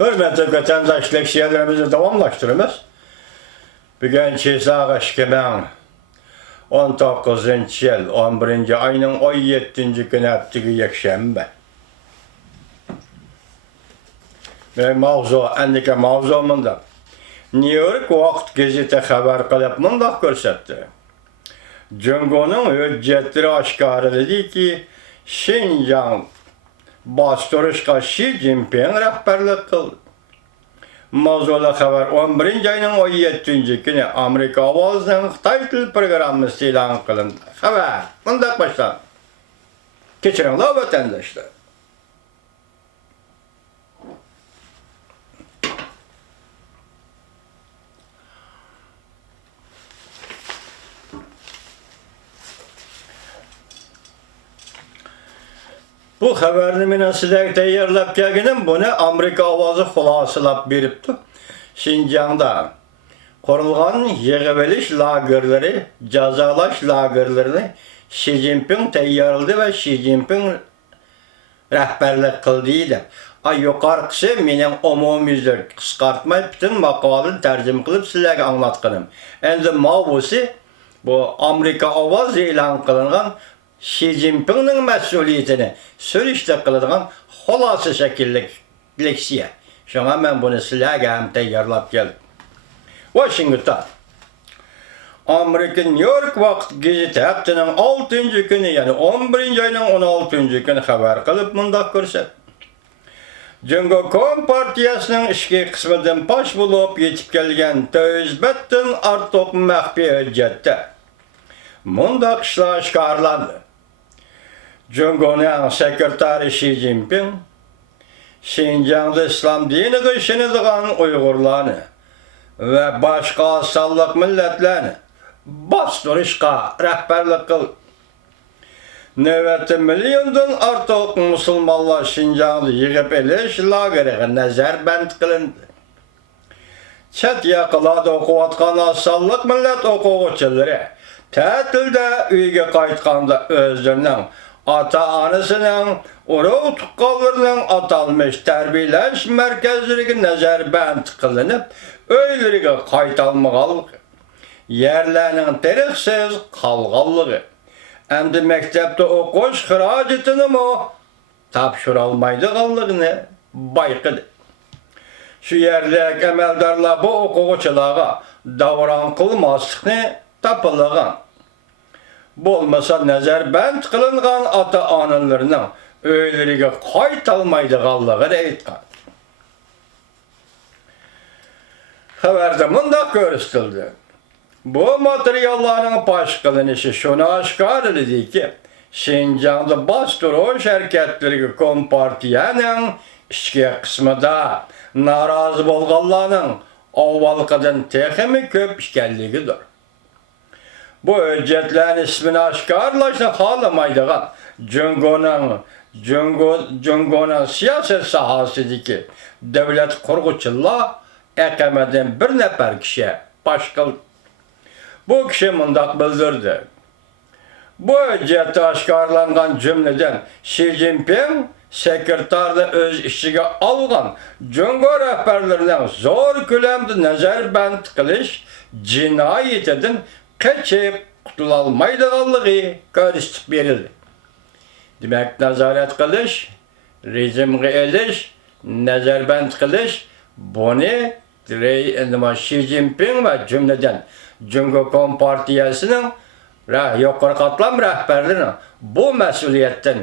Hürmetli vatandaş leksiyelerimizi tamamlaştırırız. Bugün Çisağı Şkemen 19. yıl 11. ayının 17. günü haftığı yekşembe. Ve mavzu, endike mavzumunda New York Vakt gazete haber kılıp mındak görsetti. Cungo'nun hüccetleri aşkarı ki Şinjan bastırışka Xi Jinping rehberlik kıldı. Mavzula haber 11. ayının 17. günü Amerika Ovazı'nın Xitay Dil programı ilan kılındı. Haber, mındak başlan. Geçirinler vatandaşlar. Bu haberini menen sizlerge tayyorlap kelgenim, bunu Amerika Ovazı hulasılap beripdi. Şinjanda kurulgan yığıveliş lagerleri, cazalaş lagerlerini Xi Jinping tayyorladı ve Xi Jinping rehberlik kıldıydı. Yukarısı menen umumyüzlük kıskartmay bütün makalını tercüme kılıp sizlerge anlatkanım. Endi mavzusu bu Amerika Ovazı ilan kılıngan Xi Jinping'nin mesuliyetini sürüşte kıldıgan hulası şekillik leksiye. Şuna ben bunu sizlerge hem tayyorlap geldim. Washington. Amerika New York Vakt gazete haftanın 6. günü yani 11. ayının 16. günü haber kılıp mındak görset. Jungo Kompartiyasının işki kısmından baş bulup yetip gelgen tözbetten artık mehbi hüccette. Mındak işler çıkarlandı. Jungo'nun sekreteri Xi Jinping, Şinjan'da İslam dini kışınıdığan Uygurlarını ve başka sallık milletlerini bastırışka rehberlik kıl. Nöbeti milyondan artık Müslümanlar Şinjan'da yığıp eliş lagerine nezarband kılındı. Çet yakılarda okuvatkan asallık millet okuğuçuları tətilde üyge qayıtqanda özlerinin ata-anasının, urug tuqqallarının atalmış tərbiyələş mərkəzləri nəzərband qılınıb, öylərə qayıtalmaqalıq, yerlərinin terixsiz qalğallığı, əmdi məktəbdə oquş xiracetini mi tapşıralmaydığallığını bayqıdır. Şu yerlik əməldarlar bu oquğuçılığa davran qılmaslıqını tapılığın. Bolmasa nəzərband qılınğan ata-analarının öylərə qayıtalmaydığallığını aytqan. Xəbərdə mındaq görüstüldü. Bu materialların baş qılınışı şunu aşkar edildi ki, Şinjan'da bastırış hərəkətləri Kompartiyanın işki qismida narazı bolğanlarının avvalqadan teximi köp işkənligidir. Bu hüccetlerin ismini aşkarlaşını xalamaydıgan Jungo'nun siyaset sahasıdaki devlet kurguçular ekemeden bir nefer kişiye başkıl. Bu kişi mındak bildirdi. Bu hücceti aşkarlangan cümleden Xi Jinping sekreterde öz işçiga algan Jungo rehberlerinden zor külemde nezarband kılış cinayetinden kaçıp kutulalmaydığallığı görüstüp verildi. Demek nazaret kılış, rejimge eliş, nezarband kılış, bunu Xi Jinping ve cümleden Jungo Kompartiyasının yukarı katlam rehberlerinin bu mesuliyetten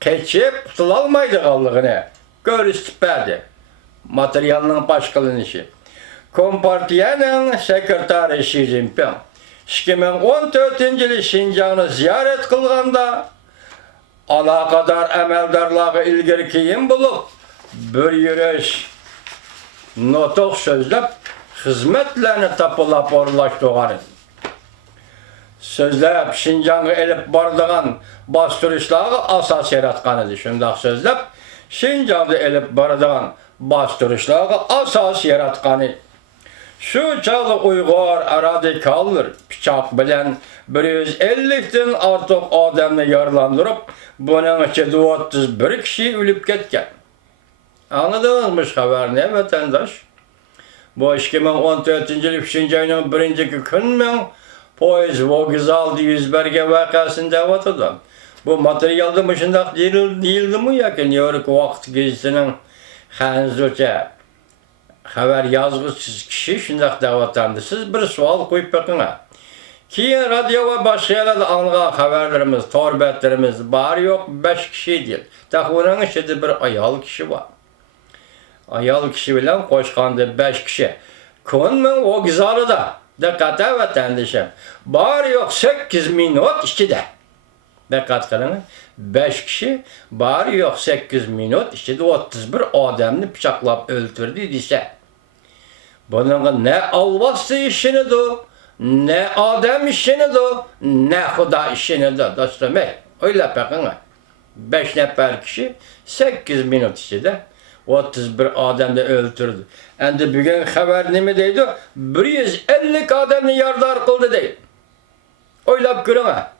kaçıp kutulalmaydığallığını görüstüp verdi. Materyalının baş kılınışı. Kompartiyanın sekreteri Xi Jinping 2014 yılı Şinjan'ı ziyaret kılganda alakadar əməldarlığı ilgiri keyin bulup bir yürüyüş notuk sözlep hizmetlerini tapılap orlaştığanı. Sözlep Şinjan'ı elip bardığan bastırışlığı asas yaratkanıdır. Şundak sözlep Şinjan'ı elip bardığan bastırışlığı asas yaratkanı. Şu çağı Uygur radikaldır, bıçak bilen 150'den artık adamını yaralandırıp bunun içinde 31 kişi ölüp ketken. Anladınızmış haber ne vatandaş? Bu 2014 yıl 3. ayının 1. günü poyez vokzalda yüz bergen vakasında vatıdı. Bu materyalda mışındak değildi mi ya ki New York Vakit Gezisi'nin hanzırca haber yazgıç kişi şundak davatandı. Siz bir sual koyup bakın ha. Keyin radyo ve başka yerlerde alınan haberlerimiz, torbetlerimiz var yok 5 kişi değil. Takviranın içinde bir ayal kişi var. Ayal kişi bilen koşkandı 5 kişi. Konmen o güzeli da dikkate vatandaşım. Var yok 8 minut içinde. Dikkat kılın. 5 kişi var yok 8 minut içinde 31 adamını bıçaklap öldürdü dese. Bunun ne alvası işini de, ne adam işini de, ne Huda işini de dostum. Öyle bakın. 5 nefer kişi 8 minut içinde 31 adamı öldürdü. Endi bugün haber ne deydi? 150 adamını yardar kıldı deydi. Oylap görün ha.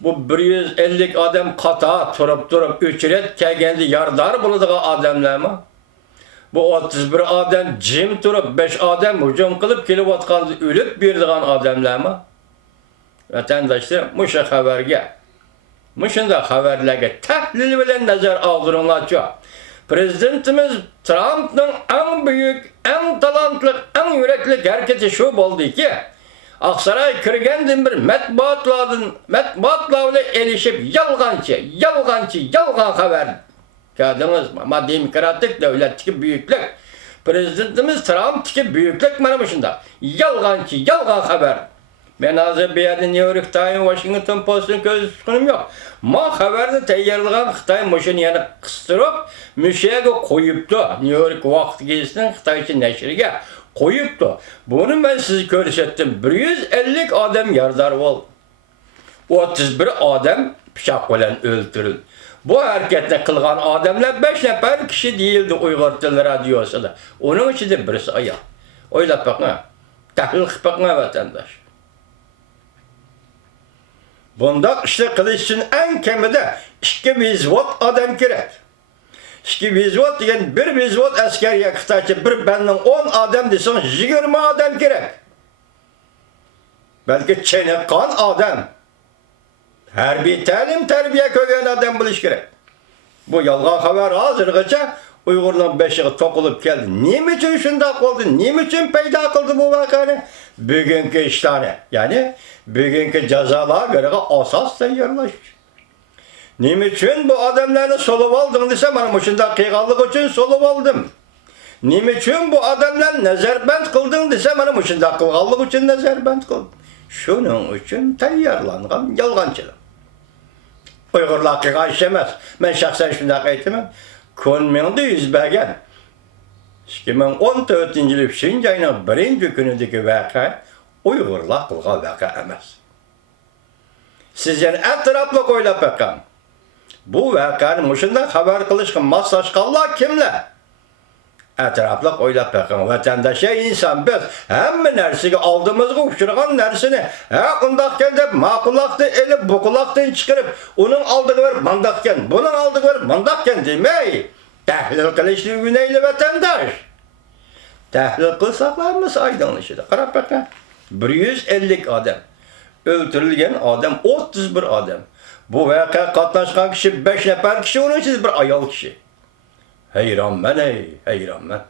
Bu 150 adam kata durup üçret kelgendi yardar buluduğu adamlar mı? Bu 31 adam jim durup 5 adam hücum kılıp kelip atkandı ölüp berdiğan adamlar mı? Vatandaşlar muşa haberge. Muşunda haberlerge tahlil bilen nazar aldırınlarca. Prezidentimiz Trump'ın en büyük, en talantlı, en yürekli hareketi şu oldu ki Aksaray kirgendin bir metbuatla elişip yalgan haber. Gördünüz mü? Ama demokratik devletteki büyüklük. Prezidentimiz Trump'taki büyüklük manamışında. Yalgan haber. Ben hazır bir yerde New York Times, Washington Post'un göz tutunum yok. Ma haberini teyyarlayan Xitay mışını yani kıstırıp müşeye koyuptu. New York Vakit Gezisi'nin Xitayçı neşrige koyuptu. Bunu ben sizi görsettim. 150 adam yardar oldu. 31 adam bıçak bilen öldürüldü. Bu hareketini kılgan adamlar 5 nefer kişi değildi Uygur Dil Radyosu'da. Onun için de birisi ayağı. Öyle bakın. Tahlil bakın vatandaş. Bunda işte kılıç için en kemide 2 vizvot adam gerek. 2 vizvot diyen bir vizvot askeriye kıtaçı bir benden 10 adam desin 20 adam gerek. Belki çenekan adam. Harbiy ta'lim terbiye koygan adam bilish gerek. Bu yalgan haber hazırgacha Uyg'urlar beshiga to'qilib keldi. Nima uchun shunday oldu? Nima uchun paydo qildi bu voqeani? Bugungi ishlarni, ya'ni bugungi jazolarga asos tayyorlash. Nima uchun bu odamlarni solib oldim desa, mana shunday qilganlik uchun solib oldim. Nima uchun bu odamlarni nazarband qilding desa, mana shunday qilganlik uchun nazarband qildim. Shuning uchun tayyorlangan yolg'onchilar. Uyg'urlar haqiqiy ish emas. Men shaxsan shunday aytaman. Konmenda yuz bergan 2014 yil 3 oyning 1 kunidagi voqea Uyg'urlar qilgan voqea emas. Siz yana atrofli o'ylab bakın. Bu voqeani mushunday xabar qilishga moslashganlar kimlar? Atrofli o'ylab bakın. Vatandaşa inson biz hamma narsaga oldimizga uchragan narsani undaqkan deb ma'qullaqni elib buqulaqdan chiqarib, uning oldiga bir mandaqkan, buning oldiga bir mandaqkan demay, tahlil qilishni o'rganayli vatandaş. Tahlil qilsaqlarimiz aydınlaşadi. Qarab bakın. 150 adam. Öldürülgen adam 31 adam. Bu voqea qatnashgan kishi 5 nefer kishi, onun için bir ayol kishi. Hayranman hayranman.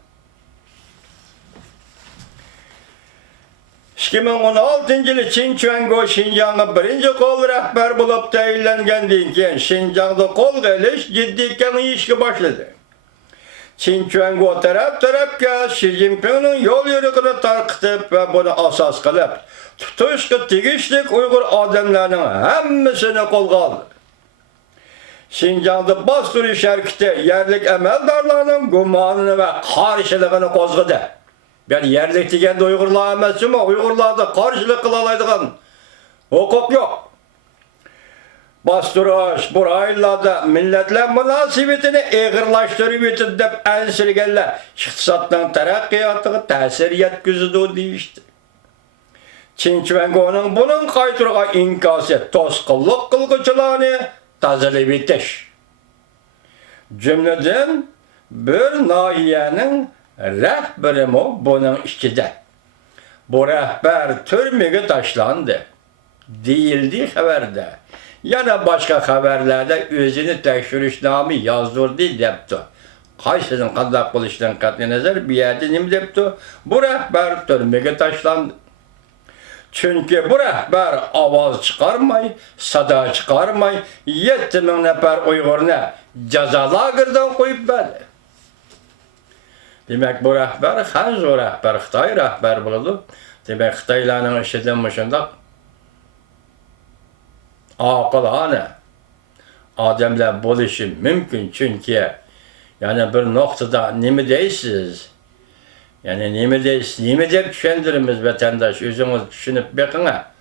2016 yılı Çin Çuango Şinjan'a birinci kol rehber bulup tayinlengendiğin keyin Şinjan'da kol geliş ciddiyken işe başladı. Çin Çuango tarafga Xi Jinping'in yol yürüyüşünü tarqıtıp ve bunu asas kılıp tutuşku tegişlik Uygur adamlarının hemmisini kolga aldı. Şinjan'da bastırış hareketi yerlik emeldarlarının gumanını ve karşılığını kozgıdı. Ben yerlik degende Uygurlar emas ama Uygurlarda karşılık kılalaydıgan hukuk yok. Bastırış buraylarda milletler münasebetini eğirlaştırıp ötüp dep ensirgenler iqtisatdan taraqqiyatına ta'sir yetkizdi deyişti. Çin Çuango'nun bunun qaytırga inkası tosqunluq qilgıçılarını tazalib etiş. Cümleden bir nahiyenin rehberi mi bunun içinde. Bu rehber türmeye taşlandı. Değildi haberde. Yana başka haberlerde özünü tekşürüşnamı yazdırdı depti. Kaysının kandak kılıştan katlı nazar bir yerde nim depti. Bu rehber türmeye taşlandı. Çünkü bu rehber avaz çıkarmay, sada çıkarmay, 7000 nefer Uygur'una cezalagırdan koyup verdi. Demek bu rehber, hangi rehber, Xitay rehber buldu. Demek Xitaylarının işinden mışında akılane adamlar buluşu mümkün çünkü yani bir noktada nemi değilsiniz. Yani nemi değilsiniz, nemi deyip düşündürümüz vatandaş, özünüz düşünüp bakın ha.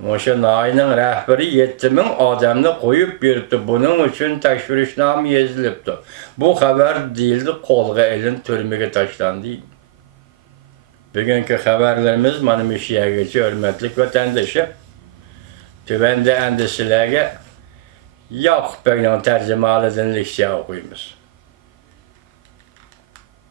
Moşun ayının rehberi 7000 adamını koyup birdi. Bunun için tekşürüşname yazılıptı. Bu haber değildi, kolga elin türmeye taşlandı. Bugünkü haberlerimiz benim işe geçiyor, hürmetlik vatandaşı. Tüvende endişelerine yok, böyle tercümalı dinlik şey okuyumuz.